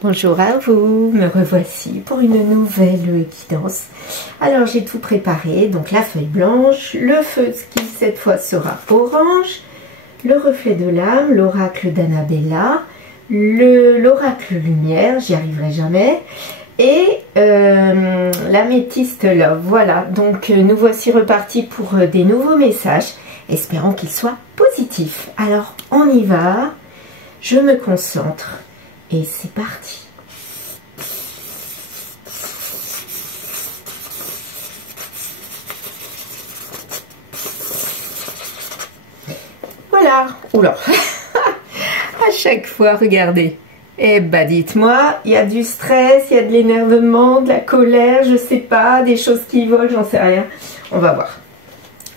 Bonjour à vous, me revoici pour une nouvelle guidance. Alors j'ai tout préparé, donc la feuille blanche, le feu qui cette fois sera orange, le reflet de l'âme, l'oracle d'Annabella, l'oracle lumière, j'y arriverai jamais, et l'améthyste love. Voilà, donc nous voici repartis pour des nouveaux messages, espérons qu'ils soient positifs. Alors on y va, je me concentre. Et c'est parti. Voilà. Oula. À chaque fois, regardez. Eh ben, dites-moi, il y a du stress, il y a de l'énervement, de la colère, je sais pas, des choses qui volent, j'en sais rien. On va voir.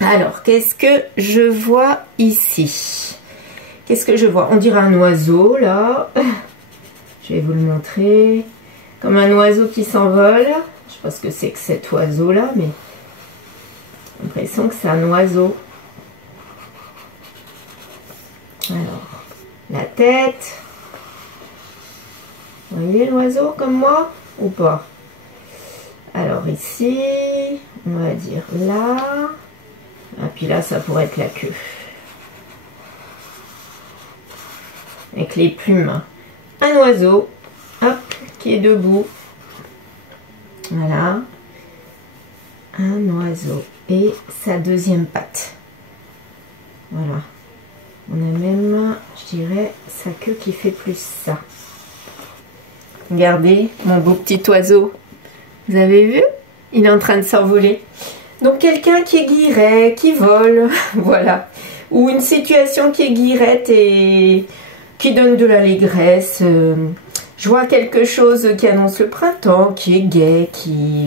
Alors, qu'est-ce que je vois ici? Qu'est-ce que je vois? On dirait un oiseau, là. Je vais vous le montrer. Comme un oiseau qui s'envole. Je sais pas ce que c'est que cet oiseau-là, mais j'ai l'impression que c'est un oiseau. Alors, la tête. Vous voyez l'oiseau comme moi ou pas? Alors ici, on va dire là. Et puis là, ça pourrait être la queue. Avec les plumes. Un oiseau, hop, qui est debout. Voilà. Un oiseau. Et sa deuxième patte. Voilà. On a même, je dirais, sa queue qui fait plus ça. Regardez, mon beau petit oiseau. Vous avez vu? Il est en train de s'envoler. Donc, quelqu'un qui est guirette, qui vole. Voilà. Ou une situation qui est guirette et qui donne de l'allégresse. Je vois quelque chose qui annonce le printemps, qui est gai,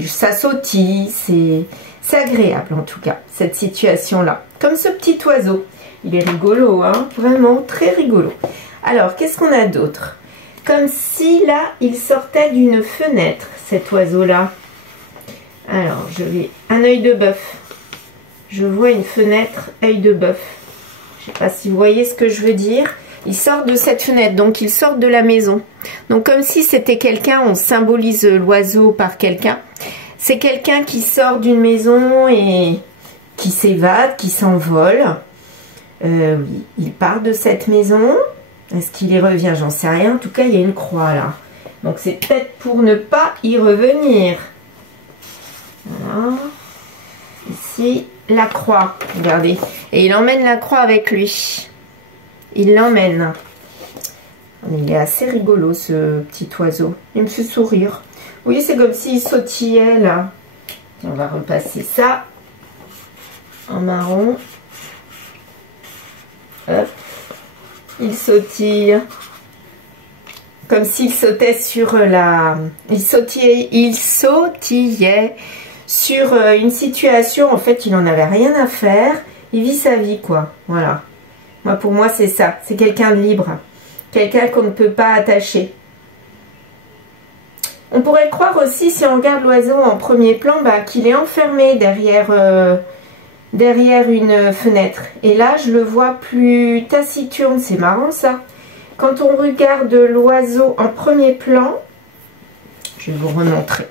ça sautille, c'est agréable en tout cas, cette situation-là. Comme ce petit oiseau, il est rigolo, hein, vraiment très rigolo. Alors, qu'est-ce qu'on a d'autre? Comme si là, il sortait d'une fenêtre, cet oiseau-là. Alors, je vais... Un œil de bœuf. Je vois une fenêtre, œil de bœuf. Je ne sais pas si vous voyez ce que je veux dire. Il sort de cette fenêtre, donc il sort de la maison. Donc comme si c'était quelqu'un, on symbolise l'oiseau par quelqu'un. C'est quelqu'un qui sort d'une maison et qui s'évade, qui s'envole. Oui, il part de cette maison. Est-ce qu'il y revient? J'en sais rien. En tout cas, il y a une croix là. Donc c'est peut-être pour ne pas y revenir. Voilà. Ici, la croix. Regardez. Et il emmène la croix avec lui. Il l'emmène. Il est assez rigolo ce petit oiseau. Il me fait sourire. Vous voyez, c'est comme s'il sautillait là. On va repasser ça en marron. Hop. Il sautille. Comme s'il sautait sur la... Il sautillait sur une situation. En fait, il n'en avait rien à faire. Il vit sa vie, quoi. Voilà. Moi, pour moi, c'est ça. C'est quelqu'un de libre. Quelqu'un qu'on ne peut pas attacher. On pourrait croire aussi, si on regarde l'oiseau en premier plan, bah, qu'il est enfermé derrière une fenêtre. Et là, je le vois plus taciturne. C'est marrant, ça. Quand on regarde l'oiseau en premier plan, je vais vous remontrer.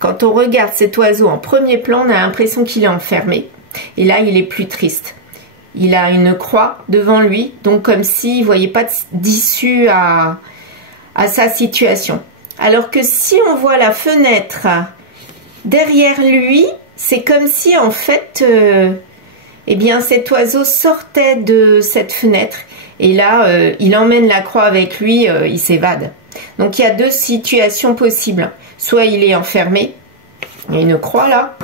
Quand on regarde cet oiseau en premier plan, on a l'impression qu'il est enfermé. Et là, il est plus triste. Il a une croix devant lui, donc comme s'il ne voyait pas d'issue à sa situation. Alors que si on voit la fenêtre derrière lui, c'est comme si en fait, eh bien cet oiseau sortait de cette fenêtre. Et là, il emmène la croix avec lui, il s'évade. Donc il y a deux situations possibles. Soit il est enfermé, il y a une croix là,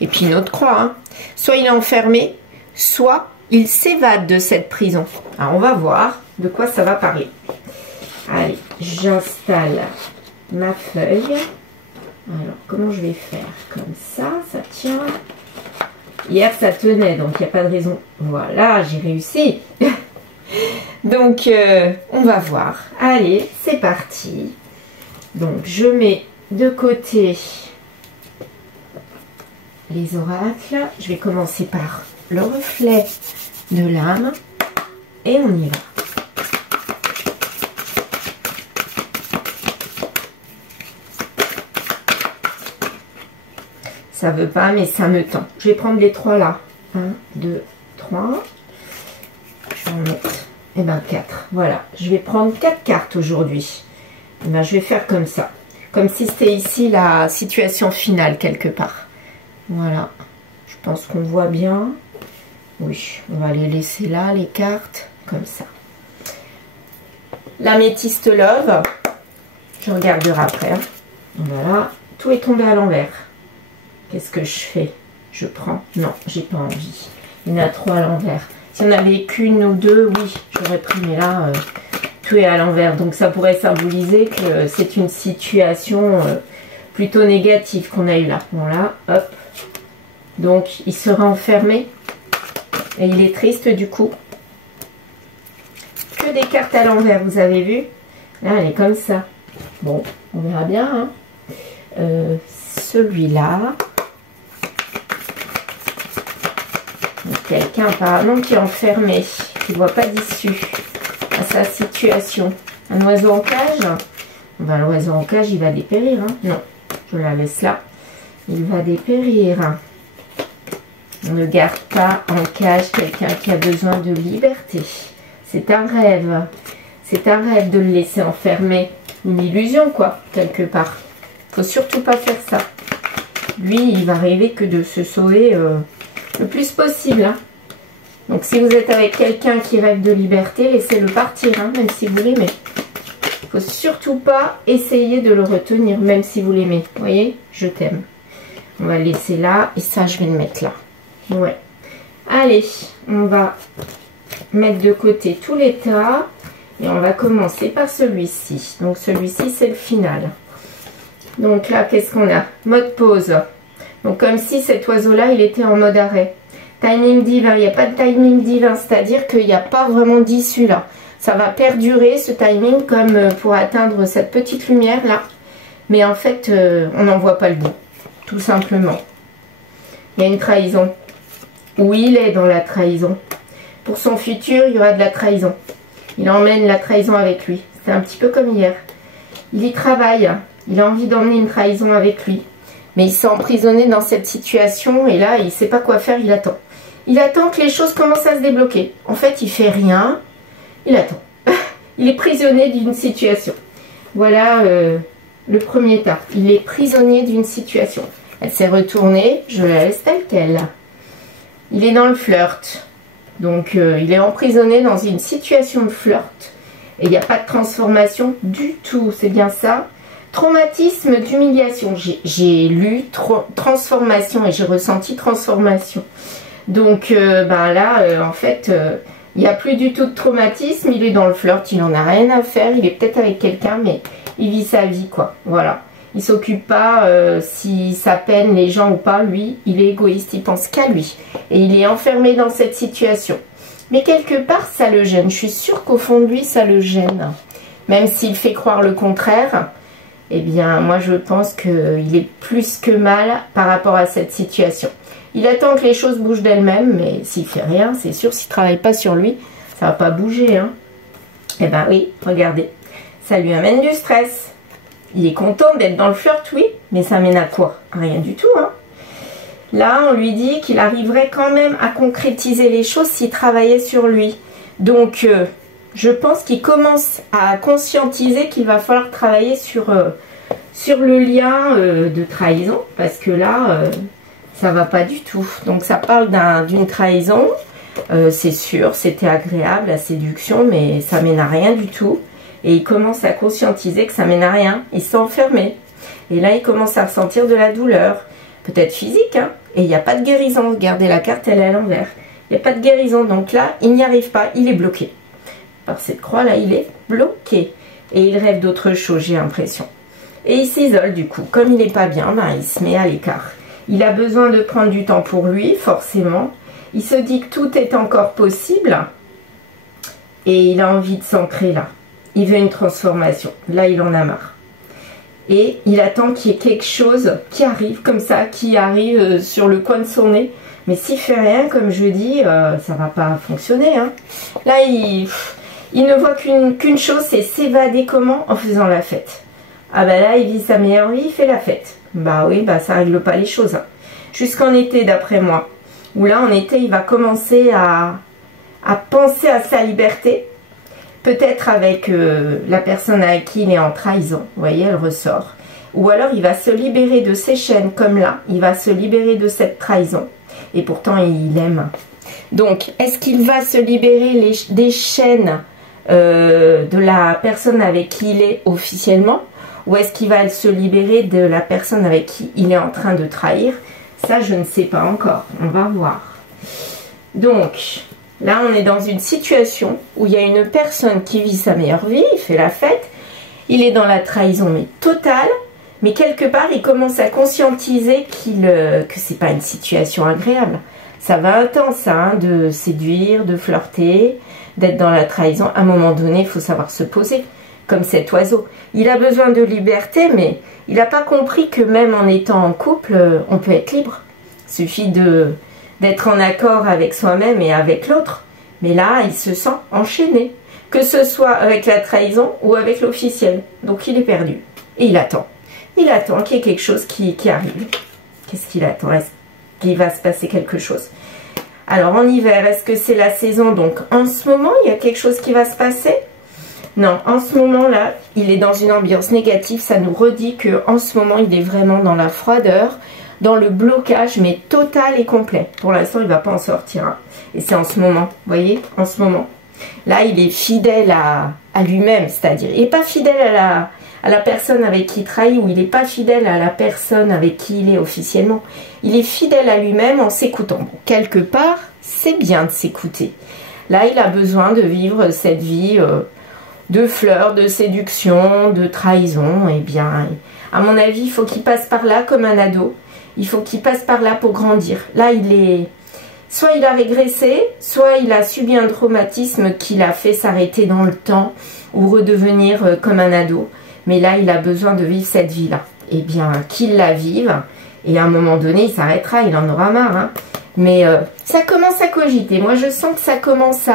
et puis une autre croix. Hein. Soit il est enfermé, soit... il s'évade de cette prison. Alors, on va voir de quoi ça va parler. Allez, j'installe ma feuille. Alors, comment je vais faire? Comme ça tient. Hier, ça tenait, donc il n'y a pas de raison. Voilà, j'ai réussi. Donc, on va voir. Allez, c'est parti. Donc, je mets de côté les oracles. Je vais commencer par le reflet de l'âme et on y va. Ça veut pas, mais ça me tend. Je vais prendre les 3 là. 1, 2, 3. Je vais en mettre, et ben 4. Voilà, je vais prendre 4 cartes aujourd'hui. Et ben, je vais faire comme ça. Comme si c'était ici la situation finale quelque part. Voilà. Je pense qu'on voit bien. Oui, on va les laisser là, les cartes. Comme ça. L'améthyste love. Je regarderai après. Hein. Voilà. Tout est tombé à l'envers. Qu'est-ce que je fais? Je prends. Non, j'ai pas envie. Il y en a 3 à l'envers. Si on avait qu'une ou 2, oui, j'aurais pris. Mais là, tout est à l'envers. Donc ça pourrait symboliser que c'est une situation plutôt négative qu'on a eu là. Bon là, hop. Donc il sera enfermé. Et il est triste du coup. Que des cartes à l'envers, vous avez vu? Là, elle est comme ça. Bon, on verra bien. Hein. Celui-là. Quelqu'un apparemment qui est enfermé, qui ne voit pas d'issue à sa situation. Un oiseau en cage. Ben, l'oiseau en cage, il va dépérir. Hein. Non, je la laisse là. Il va dépérir. On ne garde pas en cage quelqu'un qui a besoin de liberté. C'est un rêve. C'est un rêve de le laisser enfermer. Une illusion, quoi, quelque part. Faut surtout pas faire ça. Lui, il va rêver que de se sauver le plus possible. Hein. Donc, si vous êtes avec quelqu'un qui rêve de liberté, laissez-le partir, hein, même si vous l'aimez. Il faut surtout pas essayer de le retenir, même si vous l'aimez. Vous voyez, je t'aime. On va le laisser là, et ça, je vais le mettre là. Ouais. Allez, on va mettre de côté tous les tas. Et on va commencer par celui-ci. Donc, celui-ci, c'est le final. Donc là, qu'est-ce qu'on a? Mode pause. Donc, comme si cet oiseau-là, il était en mode arrêt. Timing divin. Il n'y a pas de timing divin. C'est-à-dire qu'il n'y a pas vraiment d'issue là. Ça va perdurer, ce timing, comme pour atteindre cette petite lumière-là. Mais en fait, on n'en voit pas le bout. Tout simplement. Il y a une trahison. Où il est dans la trahison. Pour son futur, il y aura de la trahison. Il emmène la trahison avec lui. C'est un petit peu comme hier. Il y travaille. Il a envie d'emmener une trahison avec lui. Mais il s'est emprisonné dans cette situation. Et là, il ne sait pas quoi faire. Il attend. Il attend que les choses commencent à se débloquer. En fait, il ne fait rien. Il attend. Il est prisonnier d'une situation. Voilà le premier tas. Il est prisonnier d'une situation. Elle s'est retournée. Je la laisse telle qu'elle. Il est dans le flirt. Donc, il est emprisonné dans une situation de flirt. Et il n'y a pas de transformation du tout. C'est bien ça. Traumatisme d'humiliation. J'ai lu transformation et j'ai ressenti transformation. Donc, ben là, en fait, il n'y a plus du tout de traumatisme. Il est dans le flirt. Il n'en a rien à faire. Il est peut-être avec quelqu'un, mais il vit sa vie, quoi. Voilà. Il ne s'occupe pas si ça peine les gens ou pas. Lui, il est égoïste. Il pense qu'à lui. Et il est enfermé dans cette situation. Mais quelque part, ça le gêne. Je suis sûre qu'au fond de lui, ça le gêne. Même s'il fait croire le contraire, eh bien, moi, je pense qu'il est plus que mal par rapport à cette situation. Il attend que les choses bougent d'elles-mêmes, mais s'il fait rien, c'est sûr, s'il ne travaille pas sur lui, ça ne va pas bouger. Hein. Eh bien oui, regardez. Ça lui amène du stress. Il est content d'être dans le flirt, oui, mais ça mène à quoi? Rien du tout, hein. Là, on lui dit qu'il arriverait quand même à concrétiser les choses s'il travaillait sur lui. Donc, je pense qu'il commence à conscientiser qu'il va falloir travailler sur le lien de trahison. Parce que là, ça va pas du tout. Donc, ça parle d'une trahison. C'est sûr, c'était agréable, la séduction, mais ça mène à rien du tout. Et il commence à conscientiser que ça mène à rien. Il s'est enfermé. Et là, il commence à ressentir de la douleur. Peut-être physique, hein. Et il n'y a pas de guérison. Regardez, la carte, elle est à l'envers. Il n'y a pas de guérison. Donc là, il n'y arrive pas. Il est bloqué. Par cette croix-là, il est bloqué. Et il rêve d'autre chose, j'ai l'impression. Et il s'isole, du coup. Comme il n'est pas bien, ben, il se met à l'écart. Il a besoin de prendre du temps pour lui, forcément. Il se dit que tout est encore possible. Et il a envie de s'ancrer là. Il veut une transformation. Là, il en a marre. Et il attend qu'il y ait quelque chose qui arrive comme ça, qui arrive sur le coin de son nez. Mais s'il fait rien, comme je dis, ça va pas fonctionner. Hein. Là, il ne voit qu'une chose, c'est s'évader comment? En faisant la fête. Ah bah là, il vit sa meilleure vie, il fait la fête. Bah oui, bah ça règle pas les choses. Hein. jusqu'en été d'après moi. Où là en été il va commencer à penser à sa liberté. Peut-être avec la personne avec qui il est en trahison. Vous voyez, elle ressort. Ou alors il va se libérer de ses chaînes comme là. Il va se libérer de cette trahison. Et pourtant il aime. Donc est-ce qu'il va se libérer des chaînes de la personne avec qui il est officiellement, ou est-ce qu'il va se libérer de la personne avec qui il est en train de trahir? Ça, je ne sais pas encore. On va voir. Donc, là, on est dans une situation où il y a une personne qui vit sa meilleure vie, il fait la fête, il est dans la trahison, mais totale, mais quelque part, il commence à conscientiser que c'est pas une situation agréable. Ça va intense, ça, hein, de séduire, de flirter, d'être dans la trahison. À un moment donné, il faut savoir se poser, comme cet oiseau. Il a besoin de liberté, mais il n'a pas compris que même en étant en couple, on peut être libre. Il suffit d'être en accord avec soi-même et avec l'autre. Mais là, il se sent enchaîné, que ce soit avec la trahison ou avec l'officiel. Donc il est perdu. Et il attend. Il attend qu'il y ait quelque chose qui arrive. Qu'est-ce qu'il attend? Est-ce qu'il va se passer quelque chose? Alors en hiver, est-ce que c'est la saison? Donc en ce moment, il y a quelque chose qui va se passer? Non, en ce moment-là, il est dans une ambiance négative. Ça nous redit qu'en ce moment, il est vraiment dans la froideur, dans le blocage, mais total et complet. Pour l'instant, il ne va pas en sortir. Hein. Et c'est en ce moment, vous voyez, en ce moment. Là, il est fidèle à lui-même, c'est-à-dire, il n'est pas fidèle à la personne avec qui il trahit, ou il n'est pas fidèle à la personne avec qui il est officiellement. Il est fidèle à lui-même en s'écoutant. Bon, quelque part, c'est bien de s'écouter. Là, il a besoin de vivre cette vie de fleurs, de séduction, de trahison. Eh bien, à mon avis, il faut qu'il passe par là comme un ado. Il faut qu'il passe par là pour grandir. Là, soit il a régressé, soit il a subi un traumatisme qui l'a fait s'arrêter dans le temps ou redevenir comme un ado. Mais là, il a besoin de vivre cette vie-là. Eh bien, qu'il la vive. Et à un moment donné, il s'arrêtera, il en aura marre. Hein. Mais ça commence à cogiter. Moi, je sens que ça commence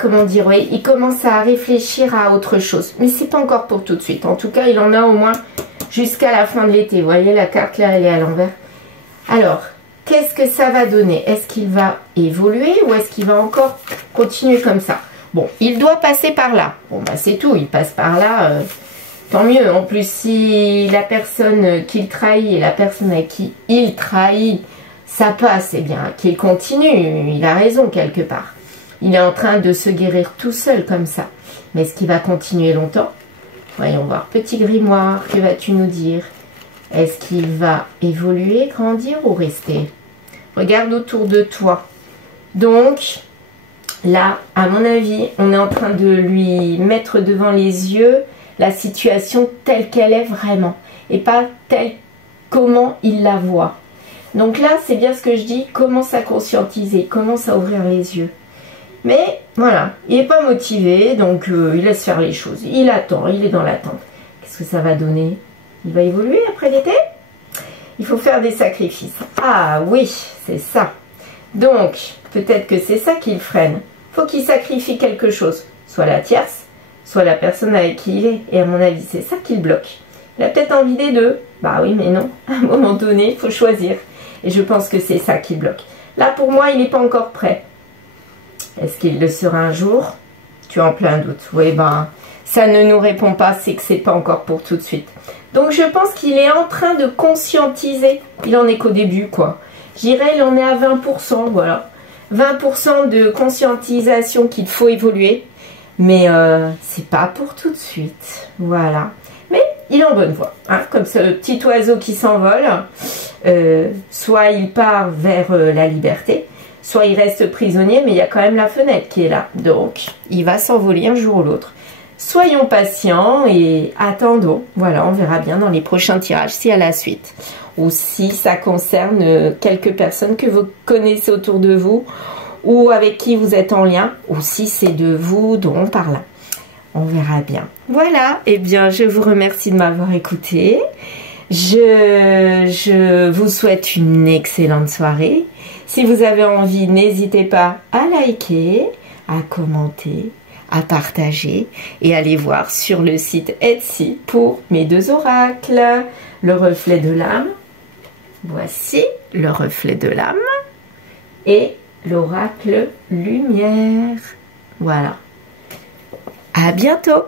comment dire, oui, il commence à réfléchir à autre chose. Mais c'est pas encore pour tout de suite. En tout cas, il en a au moins jusqu'à la fin de l'été. Vous voyez, la carte là, elle est à l'envers. Alors, qu'est-ce que ça va donner? Est-ce qu'il va évoluer ou est-ce qu'il va encore continuer comme ça? Bon, il doit passer par là. Bon, bah c'est tout, il passe par là. Tant mieux. En plus, si la personne qu'il trahit et la personne avec qui il trahit, ça passe, eh bien, qu'il continue. Il a raison quelque part. Il est en train de se guérir tout seul comme ça. Mais est-ce qu'il va continuer longtemps? Voyons voir. Petit grimoire, que vas-tu nous dire? Est-ce qu'il va évoluer, grandir ou rester? Regarde autour de toi. Donc, là, à mon avis, on est en train de lui mettre devant les yeux la situation telle qu'elle est vraiment. Et pas telle comment il la voit. Donc là, c'est bien ce que je dis. Commence à conscientiser, commence à ouvrir les yeux. Mais voilà, il n'est pas motivé, donc il laisse faire les choses. Il attend, il est dans l'attente. Qu'est-ce que ça va donner? Il va évoluer après l'été? Il faut faire des sacrifices. Ah oui, c'est ça. Donc, peut-être que c'est ça qui le freine. Il faut qu'il sacrifie quelque chose. Soit la tierce, soit la personne avec qui il est. Et à mon avis, c'est ça qui le bloque. Il a peut-être envie des deux. Bah oui, mais non. À un moment donné, il faut choisir. Et je pense que c'est ça qui le bloque. Là, pour moi, il n'est pas encore prêt. Est-ce qu'il le sera un jour? Tu es en plein doute. Oui, ben, ça ne nous répond pas, c'est que c'est pas encore pour tout de suite. Donc, je pense qu'il est en train de conscientiser. Il en est qu'au début, quoi. Je dirais, il en est à 20%, voilà. 20% de conscientisation qu'il faut évoluer. Mais c'est pas pour tout de suite. Voilà. Mais il est en bonne voie. Hein, comme ce petit oiseau qui s'envole. Soit il part vers la liberté. Soit il reste prisonnier, mais il y a quand même la fenêtre qui est là. Donc, il va s'envoler un jour ou l'autre. Soyons patients et attendons. Voilà, on verra bien dans les prochains tirages s'il y a la suite. Ou si ça concerne quelques personnes que vous connaissez autour de vous ou avec qui vous êtes en lien. Ou si c'est de vous dont on parle. On verra bien. Voilà, eh bien, je vous remercie de m'avoir écouté. Je vous souhaite une excellente soirée. Si vous avez envie, n'hésitez pas à liker, à commenter, à partager et aller voir sur le site Etsy pour mes deux oracles, le reflet de l'âme Voici le reflet de l'âme et l'oracle lumière. Voilà. À bientôt!